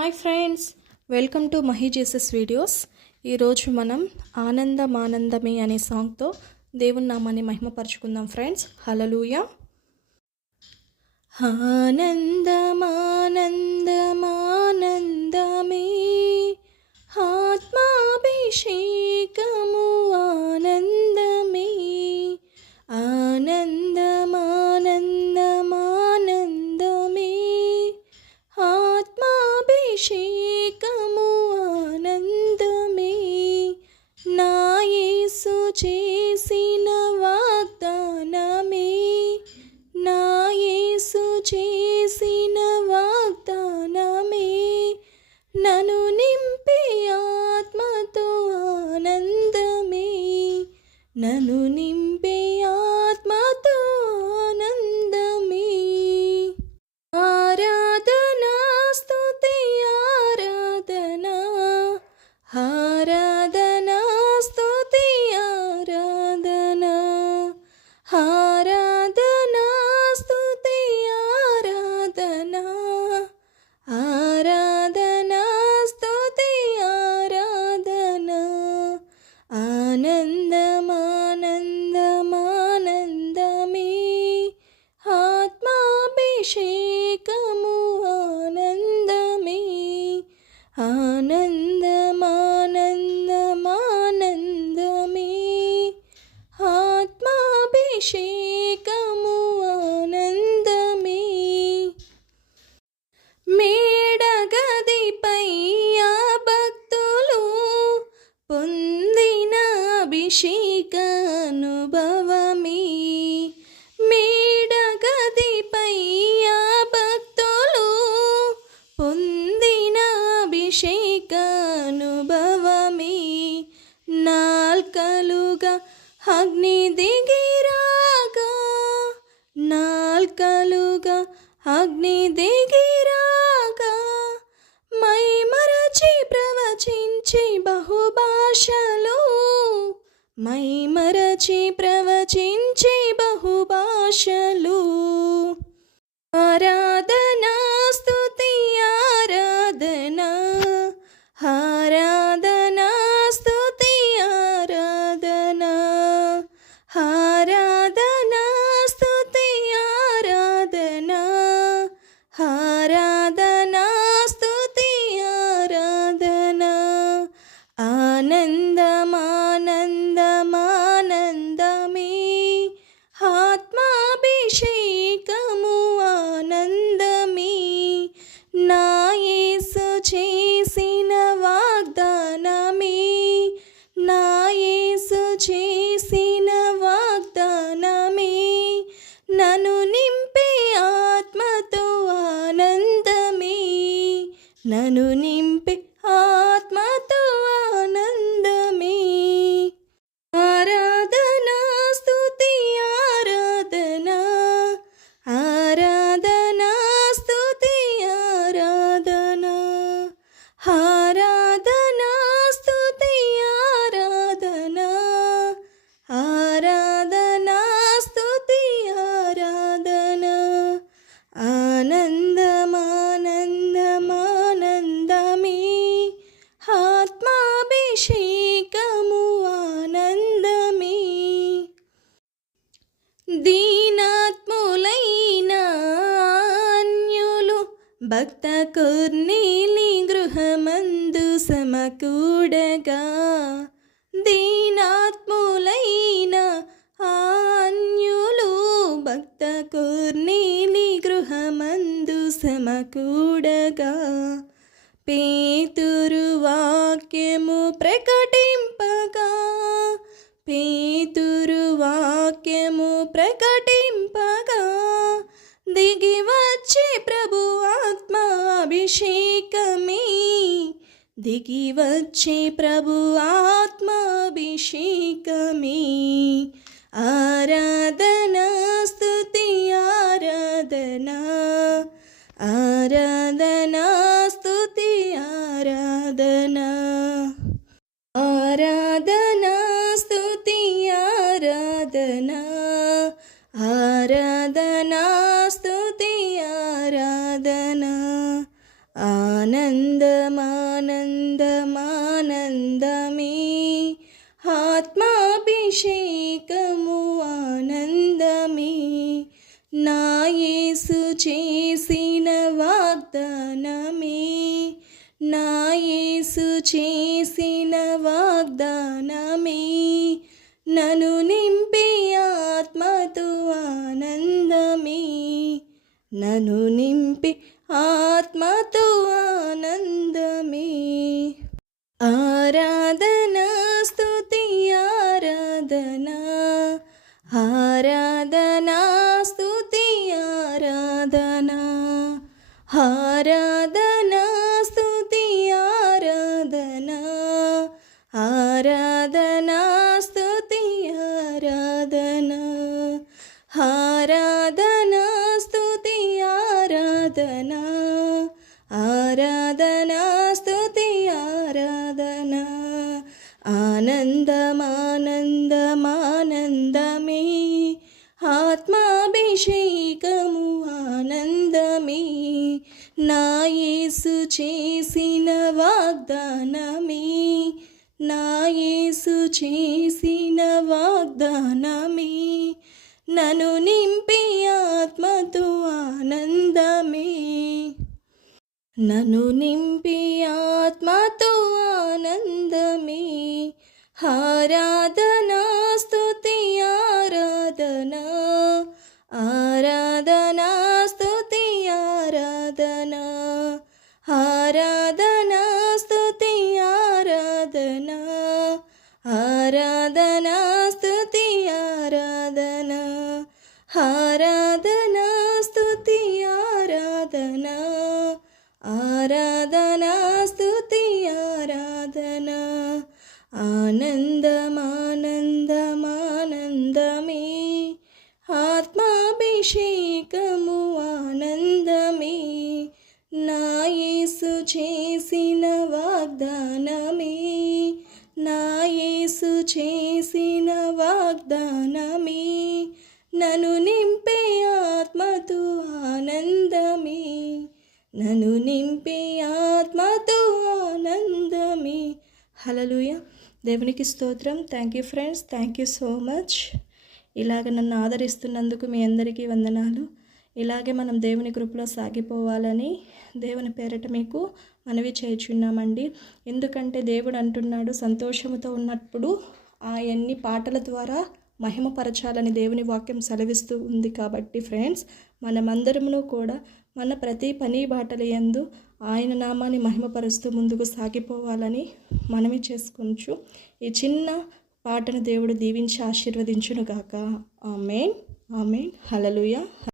Hi friends, welcome to Mahi Jesus videos. ఈరోజు మనం ఆనందమానందమే అనే సాంగ్తో దేవుని నామాన్ని మహిమపరుచుకుందాం ఫ్రెండ్స్. హల్లెలూయా. ఆనందమానందమానందమే ఆత్మాభిషేకము ఆనందమే ఆనందమానందమానందమే ఆత్మాభిషేకము ఆనందమే నా యేసు చేసిన వాగ్దానమే నా యేసు చేసిన వాగ్దానమే నన్ను నింపే ఆత్మతో ఆనందమే నన్ను నింపే ఆత్మతో ఆనందమే ఆరాధనా స్తుతి ఆరాధనా ఆరాధనా స్తుతి ఆరాధనా ఆరాధనా స్తుతి ఆరాధనా ఆరాధనా స్తుతి ఆరాధనా ఆనందమానందమానందమే ఆత్మాభిషేకము ఆనందమే ఆనందమానందమానందమే ఆత్మాభిషేకము ఆనందమే మేడగదిపై ఆ భక్తులు పొందిన అభిషేక అనుభవమే మేడగదిపై ఆ భక్తులు పొందిన అభిషేక అనుభవమే నాల్కలుగా అగ్ని దిగిరాగా నాల్కలుగా అగ్ని దిగిరాగా మై మరచి ప్రవచించి బహుభాషలు మై మరచి ప్రవచించి బహుభాషలు ఆరాధనా స్తుతి ఆరాధనా ఆరాధనా స్తుతి ఆరాధనా ఆరాధనా స్తుతి ఆరాధనా ఆరాధనా స్తుతి ఆరాధనా ఆనందమానందమానందమే ఆత్మాభిషేకము ఆనందమే నా యేసు చేసిన వాగ్దానమే నా యేసు చేసిన వాగ్దానమే నన్ను నింపే ఆత్మతో ఆనందమే నన్ను నింపే ఆత్మతో ఆనందమే ఆరాధనా స్తుతి ఆరాధనా ఆరాధనా స్తుతి ఆరాధనా ఆరాధనా స్తుతి ఆరాధనా ఆరాధనా స్తుతి ఆరాధనా ఆనందమానందమానందమే ఆత్మాభిషేకము ఆనందమే దీనాత్ములైన అన్యులు భక్త కొర్నేలి గృహమందు సమకూడగా దీనాత్ములైన అన్యులు భక్త కొర్నేలి గృహమందు సమకూడగా పేతురు వాక్యము ప్రకటింపగా పేతురు వాక్యము ప్రకటింపగా దిగి వచ్చే ప్రభు ఆత్మాభిషేకమే దిగి వచ్చే ప్రభు ఆత్మాభిషేకమే ఆరాధనా స్తుతి ఆరాధనా ఆరాధనా స్తుతి ఆరాధనా ఆరాధనా స్తుతి ఆరాధనా ఆరాధనా స్తుతి ఆరాధనా ఆనంద ఆనందమానందమానందమే ఆత్మాభిషేకము ఆనందమే నా యేసు చేసిన వాగ్దానమే నా యేసు చేసిన వాగ్దానమే నన్ను నింపే ఆత్మతో ఆనందమే నన్ను నింపే ఆత్మతో ఆనందమే ఆరాధనా స్తుతి ఆరాధనా ఆరాధనా స్తుతి ఆరాధనా ఆరాధనా స్తుతి ఆరాధనా ఆరాధనా స్తుతి ఆరాధనా ఆరాధనా స్తుతి ఆరాధనా ఆరాధనా స్తుతి ఆరాధనా ఆనందమానందమానందమే ఆత్మాభిషేకము ఆనందమే నా యేసు చేసిన వాగ్దానమే నా యేసు చేసిన వాగ్దానమే నన్ను నింపే ఆత్మతో ఆనందమే నన్ను నింపే ఆత్మతో ఆనందమే ఆరాధనా స్తుతి ఆరాధనా ఆరాధనా స్తుతి ఆరాధనా ఆరాధనా స్తుతి ఆరాధనా ఆరాధనా స్తుతి ఆరాధనా ఆరాధనా స్తుతి ఆరాధనా ఆరాధనా స్తుతి ఆరాధనా ఆనందమానందమానందమే ఆత్మాభిషేకము ఆనందమే నా యేసు చేసిన వాగ్దానమే నా యేసు చేసిన వాగ్దానమే నన్ను నింపే ఆత్మతో ఆనందమే నన్ను నింపే ఆత్మతో ఆనందమే హల్లెలూయా. దేవునికి స్తోత్రం. Thank you friends, thank you so much. ఇలాగ నన్ను ఆదరిస్తున్నందుకు మీ అందరికీ వందనాలు. ఇలాగే మనం దేవుని కృపలో సాగిపోవాలని దేవుని పేరట మీకు మనవి చేయుచున్నామండి. ఎందుకంటే దేవుడు అంటున్నాడు, సంతోషముతో ఉన్నప్పుడు ఆయన్ని పాటల ద్వారా మహిమపరచాలని దేవుని వాక్యం సెలవిస్తూ ఉంది. కాబట్టి ఫ్రెండ్స్, మనమందరమును కూడా మన ప్రతి పని బాటల యందు ఆయన నామాన్ని మహిమపరుస్తూ ముందుకు సాగిపోవాలని మనమే చేసుకొంచు ఈ చిన్న పాటను దేవుడు దీవించి ఆశీర్వదించునుగాక. ఆమేన్ ఆమేన్. హల్లెలూయా.